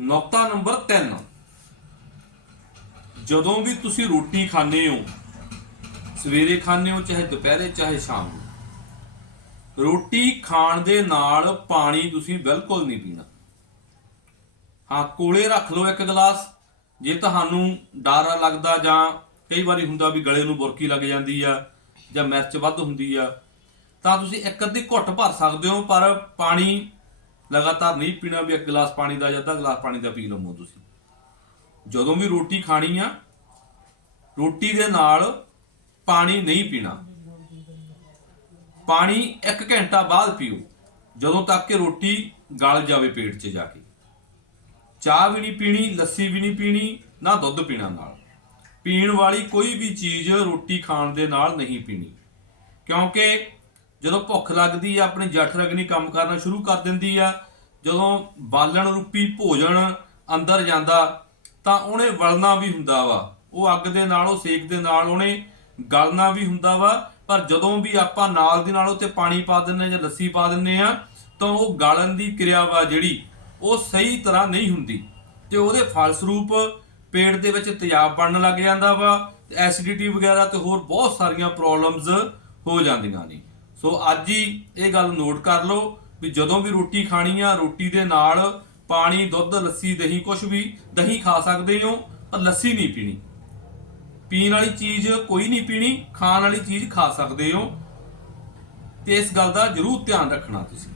ਨੁਕਤਾ number 3 ਜਦੋਂ ਵੀ ਤੁਸੀਂ ਰੋਟੀ ਖਾਂਦੇ ਹੋ, ਸਵੇਰੇ ਖਾਂਦੇ ਹੋ, ਚਾਹੇ ਦੁਪਹਿਰੇ, ਚਾਹੇ ਸ਼ਾਮ ਨੂੰ, ਰੋਟੀ ਖਾਣ ਦੇ ਨਾਲ ਪਾਣੀ ਤੁਸੀਂ ਬਿਲਕੁਲ ਨਹੀਂ ਪੀਣਾ। ਹਾਂ, ਕੋਲੇ ਰੱਖ ਲਓ ਇੱਕ ਗਲਾਸ। ਜੇ ਤੁਹਾਨੂੰ ਡਰ ਲੱਗਦਾ ਜਾਂ ਕਈ ਵਾਰੀ ਹੁੰਦਾ ਵੀ ਗਲੇ ਨੂੰ ਬੁਰਕੀ ਲੱਗ ਜਾਂਦੀ ਆ ਜਾਂ ਮਿਰਚ ਵੱਧ ਹੁੰਦੀ ਆ, ਤਾਂ ਤੁਸੀਂ ਇੱਕ ਅੱਧੀ ਘੁੱਟ ਭਰ ਸਕਦੇ ਹੋ, ਪਰ ਪਾਣੀ ਲਗਾਤਾਰ ਨਹੀਂ ਪੀਣਾ ਵੀ ਇੱਕ ਗਲਾਸ ਪਾਣੀ ਦਾ ਜਾਂ ਅੱਧਾ ਗਲਾਸ ਪਾਣੀ ਦਾ ਪੀ ਲਵੋ ਤੁਸੀਂ। ਜਦੋਂ ਵੀ ਰੋਟੀ ਖਾਣੀ ਆ, ਰੋਟੀ ਦੇ ਨਾਲ ਪਾਣੀ ਨਹੀਂ ਪੀਣਾ। ਪਾਣੀ 1 ਘੰਟਾ ਬਾਅਦ ਪੀਓ, ਜਦੋਂ ਤੱਕ ਕਿ ਰੋਟੀ ਗਲ ਜਾਵੇ ਪੇਟ 'ਚ ਜਾ ਕੇ। ਚਾਹ ਵੀ ਨਹੀਂ ਪੀਣੀ, ਲੱਸੀ ਵੀ ਨਹੀਂ ਪੀਣੀ, ਨਾ ਦੁੱਧ ਪੀਣਾ ਨਾਲ। ਪੀਣ ਵਾਲੀ ਕੋਈ ਵੀ ਚੀਜ਼ ਰੋਟੀ ਖਾਣ ਦੇ ਨਾਲ ਨਹੀਂ ਪੀਣੀ। ਕਿਉਂਕਿ ਜਦੋਂ ਭੁੱਖ ਲੱਗਦੀ ਆ, ਆਪਣੀ ਜਠਰ ਅਗਨੀ ਕੰਮ ਕਰਨਾ ਸ਼ੁਰੂ ਕਰ ਦਿੰਦੀ ਆ, ਜਦੋਂ ਬਾਲਣ ਰੂਪੀ ਭੋਜਨ ਅੰਦਰ ਜਾਂਦਾ, ਤਾਂ ਉਹਨੇ ਵਲਣਾ ਵੀ ਹੁੰਦਾ ਵਾ। ਉਹ ਅੱਗ ਦੇ ਨਾਲ, ਉਹ ਸੇਕ ਦੇ ਨਾਲ ਉਹਨੇ ਗਲਣਾ ਵੀ ਹੁੰਦਾ ਵਾ, ਪਰ ਜਦੋਂ ਵੀ ਆਪਾਂ ਨਾਲ ਦੀ ਨਾਲ ਉੱਤੇ ਪਾਣੀ ਪਾ ਦਿੰਨੇ ਜਾਂ ਲੱਸੀ ਪਾ ਦਿੰਨੇ ਆ, ਤਾਂ ਉਹ ਗਲਣ ਦੀ ਕਿਰਿਆ ਵਾ ਜਿਹੜੀ, ਉਹ ਸਹੀ ਤਰ੍ਹਾਂ ਨਹੀਂ ਹੁੰਦੀ। ਤੇ ਉਹਦੇ ਫਲਸਰੂਪ ਪੇਟ ਦੇ ਵਿੱਚ ਤੇਜ਼ਾਬ ਬਣਨ ਲੱਗ ਜਾਂਦਾ ਵਾ ਐਸਿਡਿਟੀ ਵਗੈਰਾ ਤੇ ਹੋਰ ਬਹੁਤ ਸਾਰੀਆਂ ਪ੍ਰੋਬਲਮਸ ਹੋ ਜਾਂਦੀਆਂ ਨੇ। ਸੋ ਅੱਜ ਹੀ ਇਹ ਗੱਲ ਨੋਟ ਕਰ ਲਓ ਵੀ ਜਦੋਂ ਵੀ ਰੋਟੀ ਖਾਣੀ ਆ, ਰੋਟੀ ਦੇ ਨਾਲ ਪਾਣੀ, ਦੁੱਧ, ਲੱਸੀ, ਦਹੀਂ ਕੁਝ ਵੀ, ਦਹੀਂ ਖਾ ਸਕਦੇ ਹੋ, ਪਰ ਲੱਸੀ ਨਹੀਂ ਪੀਣੀ। ਪੀਣ ਵਾਲੀ ਚੀਜ਼ ਕੋਈ ਨਹੀਂ ਪੀਣੀ, ਖਾਣ ਵਾਲੀ ਚੀਜ਼ ਖਾ ਸਕਦੇ ਹੋ। ਤੇ ਇਸ ਗੱਲ ਦਾ ਜ਼ਰੂਰ ਧਿਆਨ ਰੱਖਣਾ ਤੁਸੀਂ।